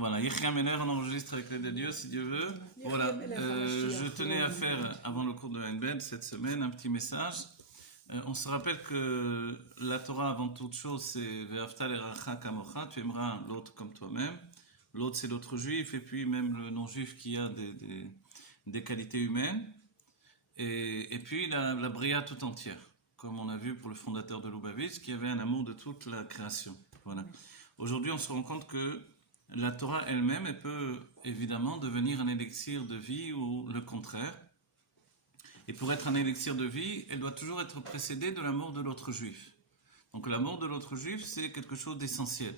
Voilà, Yechia Meler, on enregistre avec l'aide de Dieu, si Dieu veut. Voilà, je tenais à faire, avant le cours de Enbed, cette semaine, un petit message. On se rappelle que la Torah, avant toute chose, c'est Ve'afta l'eracha kamocha, tu aimeras l'autre comme toi-même. L'autre, c'est l'autre juif, et puis même le non-juif qui a des qualités humaines. Et puis la Bria tout entière, comme on a vu pour le fondateur de Lubavitch, qui avait un amour de toute la création. Voilà. Aujourd'hui, on se rend compte que la Torah elle-même, elle peut évidemment devenir un élixir de vie ou le contraire. Et pour être un élixir de vie, elle doit toujours être précédée de l'amour de l'autre juif. Donc l'amour de l'autre juif, c'est quelque chose d'essentiel.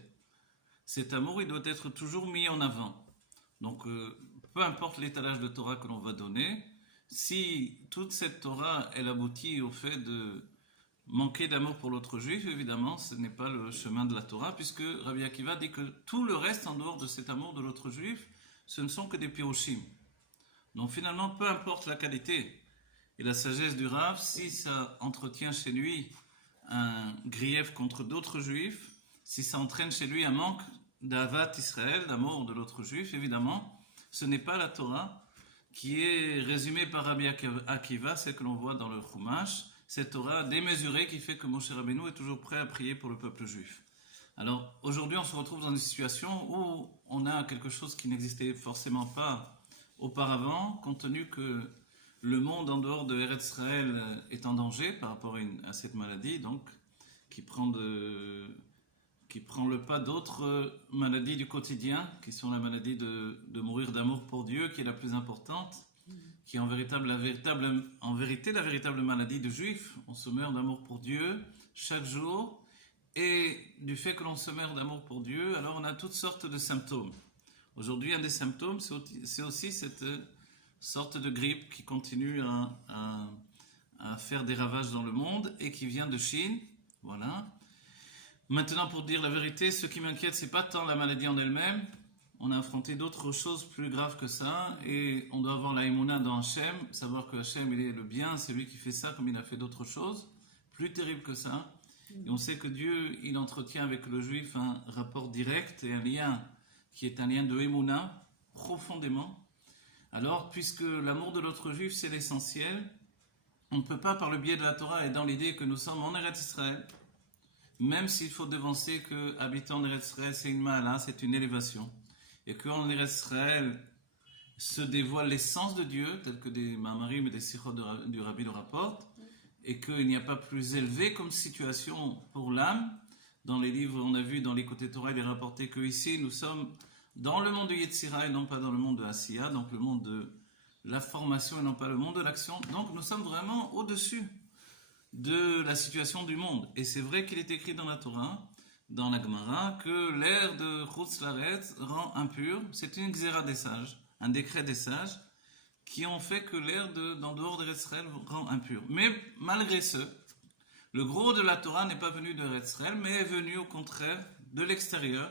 Cet amour, il doit être toujours mis en avant. Donc peu importe l'étalage de Torah que l'on va donner, si toute cette Torah, elle aboutit au fait de manquer d'amour pour l'autre juif, évidemment, ce n'est pas le chemin de la Torah, puisque Rabbi Akiva dit que tout le reste en dehors de cet amour de l'autre juif, ce ne sont que des piroshim. Donc finalement, peu importe la qualité et la sagesse du Rav, si ça entretient chez lui un grief contre d'autres juifs, si ça entraîne chez lui un manque d'Avat Israël, d'amour de l'autre juif, évidemment, ce n'est pas la Torah qui est résumée par Rabbi Akiva, celle que l'on voit dans le Chumash, cette Torah démesurée qui fait que Moshe Rabbeinu est toujours prêt à prier pour le peuple juif. Alors aujourd'hui, on se retrouve dans une situation où on a quelque chose qui n'existait forcément pas auparavant, compte tenu que le monde en dehors de Eretz Israël est en danger par rapport à cette maladie, donc qui prend le pas d'autres maladies du quotidien, qui sont la maladie de mourir d'amour pour Dieu, qui est la plus importante, qui est en vérité la véritable maladie de juif. On se meurt d'amour pour Dieu chaque jour, et du fait que l'on se meurt d'amour pour Dieu, alors on a toutes sortes de symptômes. Aujourd'hui, un des symptômes, c'est aussi cette sorte de grippe qui continue à faire des ravages dans le monde et qui vient de Chine. Voilà. Maintenant, pour dire la vérité, ce qui m'inquiète, c'est pas tant la maladie en elle-même. On a affronté d'autres choses plus graves que ça, et on doit avoir la émouna dans Hachem, savoir que Hachem, il est le bien, c'est lui qui fait ça comme il a fait d'autres choses, plus terribles que ça. Et on sait que Dieu, il entretient avec le juif un rapport direct et un lien qui est un lien de émouna, profondément. Alors, puisque l'amour de l'autre juif, c'est l'essentiel, on ne peut pas, par le biais de la Torah et dans l'idée que nous sommes en Eretz Israël, même s'il faut devancer que habitant en Eretz Israël, c'est une ma'ala, c'est une élévation, et qu'en Eretz Israël se dévoile l'essence de Dieu, tel que des ma'amarim et des sichot du Rabbi le rapportent, et qu'il n'y a pas plus élevé comme situation pour l'âme. Dans les livres, on a vu, dans les côtés Torah, il est rapporté qu'ici, nous sommes dans le monde de Yetzira et non pas dans le monde de Asiya, donc le monde de la formation et non pas le monde de l'action. Donc nous sommes vraiment au-dessus de la situation du monde. Et c'est vrai qu'il est écrit dans la Torah, dans la Gemara, que l'air de Chutz La'aretz rend impur. C'est une xéra des sages, un décret des sages, qui ont fait que l'air d'en dehors d'Eretz Israël rend impur. Mais malgré ce, le gros de la Torah n'est pas venu d'Eretz Israël, mais est venu au contraire de l'extérieur.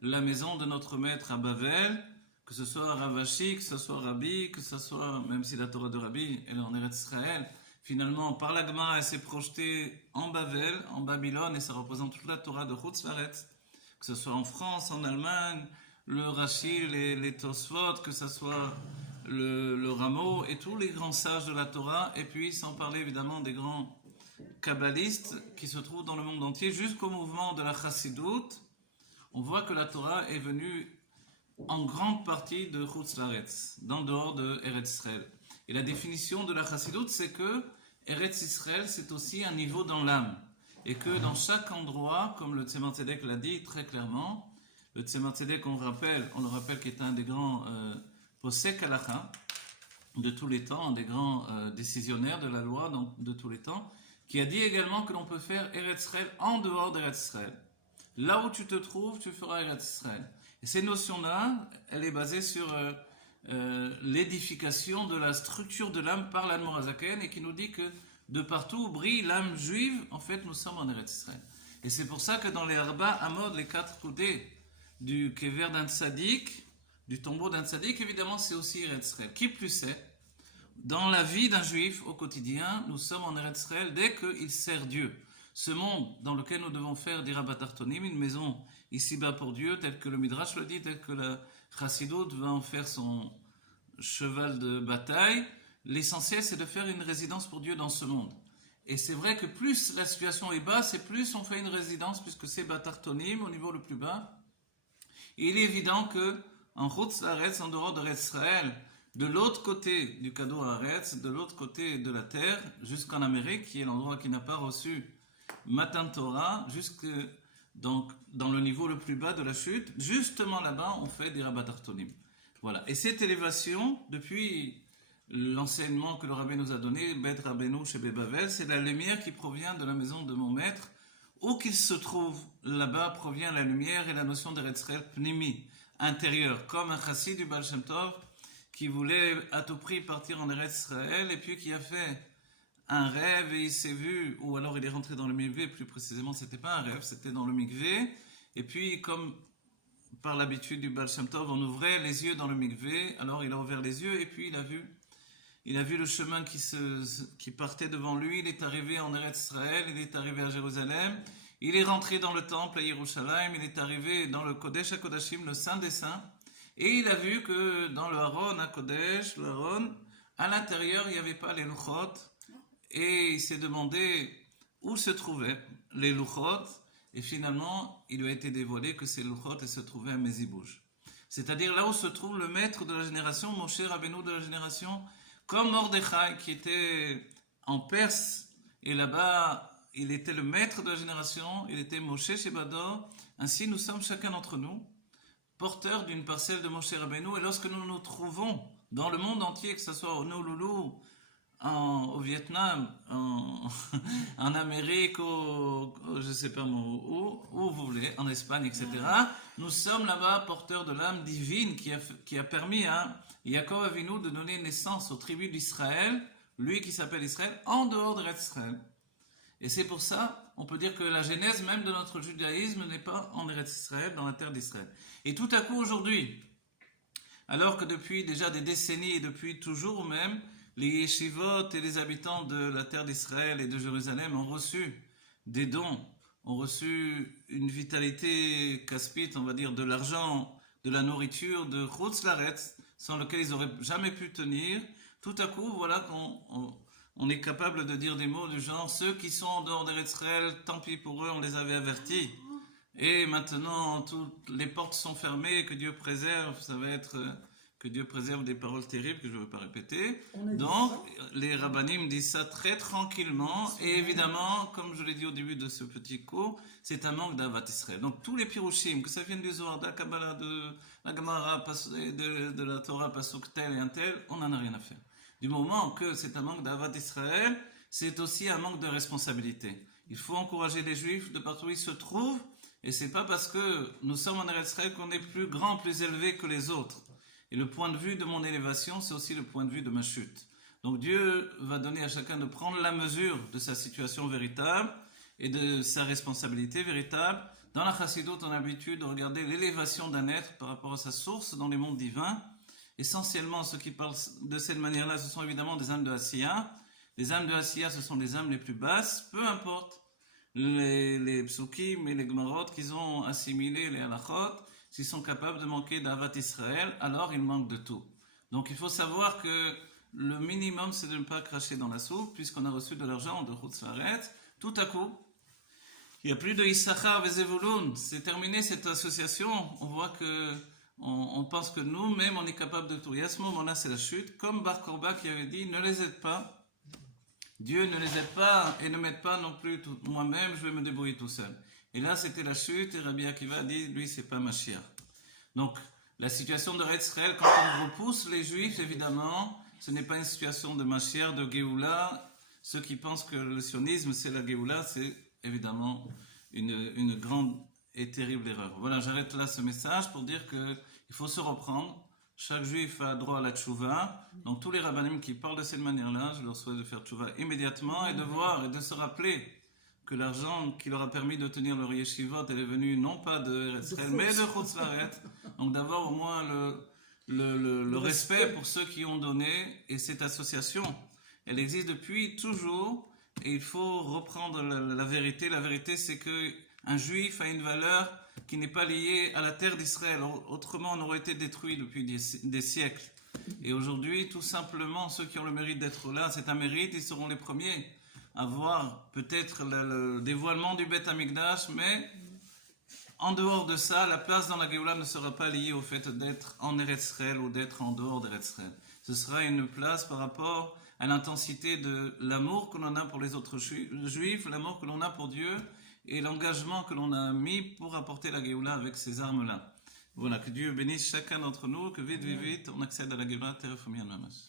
La maison de notre maître à Bavel, que ce soit Ravashi, que ce soit Rabbi, que ce soit, même si la Torah de Rabbi, elle est en Eretz Israël, finalement, par la Gemara, elle s'est projetée en Bavel, en Babylone, et ça représente toute la Torah de Chutz La'aretz, que ce soit en France, en Allemagne, le Rashi, les Tosfot, que ce soit le Rameau, et tous les grands sages de la Torah, et puis sans parler évidemment des grands kabbalistes qui se trouvent dans le monde entier, jusqu'au mouvement de la Chassidut. On voit que la Torah est venue en grande partie de Chutz La'aretz, d'en dehors de Eretz Israël. Et la définition de la Chassidut, c'est que Eretz Israël, c'est aussi un niveau dans l'âme. Et que dans chaque endroit, comme le Tzemar Tzedek l'a dit très clairement, le Tzemar Tzedek, on le rappelle qu'il est un des grands posek halacha de tous les temps, un des grands décisionnaires de la loi de tous les temps, qui a dit également que l'on peut faire Eretz Israël en dehors d'Eretz Israël. Là où tu te trouves, tu feras Eretz Israël. Et cette notion-là, elle est basée sur l'édification de la structure de l'âme par l'Admor HaZaken, et qui nous dit que de partout où brille l'âme juive, en fait, nous sommes en Eretz Israël. Et c'est pour ça que dans les Arba Amod, les 4 côtés du kever d'un tzaddik, du tombeau d'un tzaddik, évidemment, c'est aussi Eretz Israël. Qui plus est, dans la vie d'un juif au quotidien, nous sommes en Eretz Israël dès qu'il sert Dieu. ce monde dans lequel nous devons faire des Rabat Tartonim, une maison ici-bas pour Dieu, tel que le Midrash le dit, tel que la Chassidoute va en faire son cheval de bataille, l'essentiel c'est de faire une résidence pour Dieu dans ce monde. Et c'est vrai que plus la situation est basse, et plus on fait une résidence, puisque c'est Batartonim au niveau le plus bas. Et il est évident que en Chutz Laaretz, en dehors de Israël, de l'autre côté du Kador Haaretz, de l'autre côté de la terre, jusqu'en Amérique, qui est l'endroit qui n'a pas reçu Matan Torah, jusque donc dans le niveau le plus bas de la chute, justement là-bas, on fait des Rabat Tartonim. Voilà. Et cette élévation, depuis l'enseignement que le rabbin nous a donné, Bet Rabbeinu chez Bebavel, c'est la lumière qui provient de la maison de mon maître. Où qu'il se trouve, là-bas provient la lumière et la notion d'Eretz Israël Pnimi, intérieur, comme un chassid du Baal Shem Tov qui voulait à tout prix partir en Eretz Israël et puis qui a fait un rêve et il s'est vu, ou alors il est rentré dans le mikvé, plus précisément c'était pas un rêve, c'était dans le mikvé, et puis comme par l'habitude du Baal Shem Tov, on ouvrait les yeux dans le mikvé, alors il a ouvert les yeux et puis il a vu le chemin qui partait devant lui, il est arrivé en Eretz Israël, il est arrivé à Jérusalem, il est rentré dans le temple à Yerushalayim, il est arrivé dans le Kodesh HaKodashim, le Saint des Saints, et il a vu que dans le Haron HaKodesh, le Haron, à l'intérieur il n'y avait pas les Luchot, et il s'est demandé où se trouvaient les Luchot, et finalement il lui a été dévoilé que ces Luchot se trouvaient à Mezibouj. C'est-à-dire là où se trouve le maître de la génération, Moshe Rabbeinu de la génération, comme Mordechai qui était en Perse, et là-bas il était le maître de la génération, il était Moshe Shebador, ainsi nous sommes chacun d'entre nous porteurs d'une parcelle de Moshe Rabbeinu, et lorsque nous nous trouvons dans le monde entier, que ce soit au Honolulu, au Vietnam, en Amérique, je sais pas où vous voulez, en Espagne, etc. Nous sommes là-bas porteurs de l'âme divine qui a permis à Yaakov Avinu de donner naissance aux tribus d'Israël, lui qui s'appelle Israël, en dehors de Israël. Et c'est pour ça, on peut dire que la genèse même de notre judaïsme n'est pas en Eretz Israël, dans la terre d'Israël. Et tout à coup aujourd'hui, alors que depuis déjà des décennies et depuis toujours même, les yeshivot et les habitants de la terre d'Israël et de Jérusalem ont reçu des dons, ont reçu une vitalité caspite, on va dire, de l'argent, de la nourriture, de Chutz Laaretz, sans lequel ils n'auraient jamais pu tenir. Tout à coup, voilà qu'on est capable de dire des mots du genre, ceux qui sont en dehors d'Eretz Israël, tant pis pour eux, on les avait avertis. Et maintenant, toutes les portes sont fermées, que Dieu préserve, ça va être... que Dieu préserve des paroles terribles que je ne veux pas répéter. Donc, les rabbinim disent ça très tranquillement. Et évidemment, comme je l'ai dit au début de ce petit cours, c'est un manque d'Avat Israël. Donc, tous les pirushim, que ça vienne du Zohar, de la Kabbalah, de la Gemara, de la Torah, pasuk tel et un tel, on n'en a rien à faire. Du moment que c'est un manque d'Avat Israël, c'est aussi un manque de responsabilité. Il faut encourager les Juifs de partout où ils se trouvent. Et c'est pas parce que nous sommes en Eretz Israël qu'on est plus grand, plus élevé que les autres. Et le point de vue de mon élévation, c'est aussi le point de vue de ma chute. Donc Dieu va donner à chacun de prendre la mesure de sa situation véritable et de sa responsabilité véritable. Dans la Chassidoute, on a l'habitude de regarder l'élévation d'un être par rapport à sa source dans les mondes divins. Essentiellement, ceux qui parlent de cette manière-là, ce sont évidemment des âmes de Asiya. Les âmes de Asiya, ce sont les âmes les plus basses, peu importe les psukim et les gmarot qu'ils ont assimilé, les halachot. S'ils sont capables de manquer d'Avat Israël, alors ils manquent de tout. Donc il faut savoir que le minimum, c'est de ne pas cracher dans la soupe, puisqu'on a reçu de l'argent de Chutz Laaretz. Tout à coup, il n'y a plus de Issachar et Zevulun. C'est terminé cette association. On voit que on pense que nous-mêmes, on est capable de tout. Et à ce moment-là, c'est la chute. Comme Bar Korba qui avait dit, ne les aide pas. Dieu ne les aide pas et ne m'aide pas non plus moi-même, je vais me débrouiller tout seul. Et là, c'était la chute, et Rabbi Akiva a dit, lui, c'est pas Mashiach. Donc, la situation de Eretz Israël, quand on repousse les Juifs, évidemment, ce n'est pas une situation de Mashiach, de Géoula. Ceux qui pensent que le sionisme, c'est la Géoula, c'est évidemment une grande et terrible erreur. Voilà, j'arrête là ce message pour dire qu'il faut se reprendre. Chaque Juif a droit à la tchouva. Donc, tous les rabbinim qui parlent de cette manière-là, je leur souhaite de faire tchouva immédiatement et de voir et de se rappeler que l'argent qui leur a permis de tenir leur yeshivot, elle est venue non pas de Israël, mais de Chutz Laaretz. Donc d'avoir au moins le respect pour ceux qui ont donné. Et cette association, elle existe depuis toujours. et il faut reprendre la vérité. La vérité, c'est qu'un juif a une valeur qui n'est pas liée à la terre d'Israël. Autrement, on aurait été détruit depuis des siècles. Et aujourd'hui, tout simplement, ceux qui ont le mérite d'être là, c'est un mérite, ils seront les premiers à voir peut-être le dévoilement du Beth Amikdash, mais en dehors de ça, la place dans la Géoula ne sera pas liée au fait d'être en Eretz Israël ou d'être en dehors d'Eretz Israël. Ce sera une place par rapport à l'intensité de l'amour que l'on a pour les autres juifs, l'amour que l'on a pour Dieu et l'engagement que l'on a mis pour apporter la Géoula avec ces armes-là. Voilà, que Dieu bénisse chacun d'entre nous, que vite, on accède à la Géoula, Terefomia Namash.